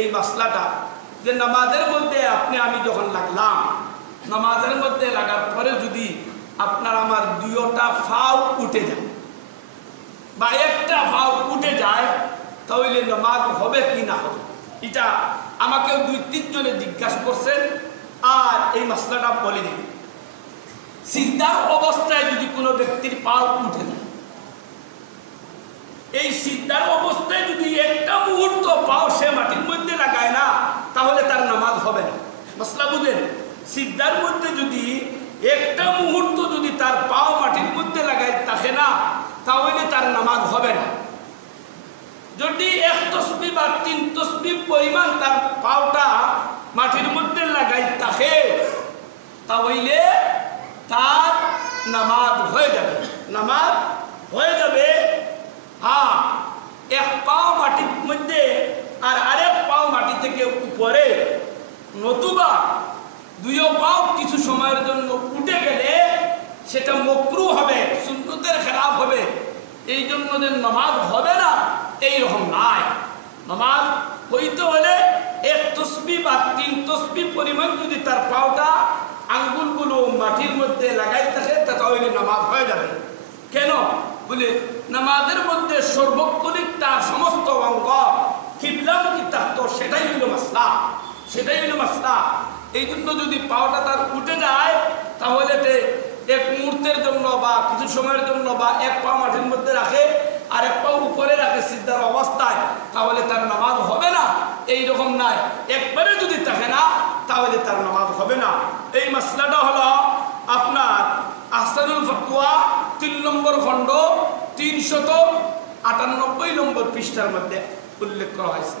এই মাসলাটা যে নামাজের মধ্যে আপনি আমি যখন লাগলাম, নামাজের মধ্যে লাগার পরে যদি আপনার আমার দুইটা ফাও উঠে যায় বা একটা ফাও উঠে যায়, তাহলে নামাজ হবে কি না হবে? এটা আমাকেও 2-3 জনে জিজ্ঞাসা করছেন। আর এই মাসলাটা বলে দিই, সিজদার অবস্থায় যদি কোনো ব্যক্তির পাও উঠে যায়, এই সিজদার অবস্থায় যদি একটা মুহূর্ত পাও সে মাটির মধ্যে লাগায় না, তাহলে তার নামাজ হবে না। মাসলা বুঝেন? সিজদার মধ্যে যদি একটা মুহূর্ত যদি তার পাও মাটির মধ্যে লাগায় থাকে না, তাহলে তার নামাজ হবে না। যদি 1 তসবিহ বা 3 তসবিহ পরিমাণ তার পাওটা মাটির মধ্যে লাগাই থাকে, তাহলে তার নামাজ হয়ে যাবে, নামাজ হয়ে যাবে। হ্যাঁ, এক পাও মাটির মধ্যে আর আরেক পাও মাটি থেকে উপরে, নতুবা 2 পাও কিছু সময়ের জন্য উঠে গেলে সেটা মাকরুহ হবে, সুন্নতের খেলাফ হবে। এই জন্য যে নামাজ হবে না এইরকম নাই। নামাজ হইতে হলে 1 তসবিহ বা 3 তসবিহ পরিমাণ যদি তার পাওটা আঙ্গুলগুলো মাটির মধ্যে লাগাই থাকে, তাহলে নামাজ হয়ে যাবে। কেন বলে, নামাজের মধ্যে সর্বক্ষণিক তার সমস্ত অঙ্গ কিবলামুখী থাকতো, সেটাই হইল মাসলা, সেটাই হইল মাসলা। এই জন্য যদি পাওটা তার উঠে যায়, তাহলে 1 মুহূর্তের জন্য বা কিছু সময়ের জন্য বা 1 পা মাটির মধ্যে রাখে আর 1 পা উপরে রাখে সিজদার অবস্থায়, তাহলে তার নামাজ হবে না। এইরকম নাই, একবারে যদি থাকে না তাহলে তার নামাজ হবে না। এই মাসলাটা হলো আপনার আহসানুল ফাতওয়া 3 নম্বর খণ্ড 398 নম্বর পৃষ্ঠার মধ্যে উল্লেখ করা হয়েছে।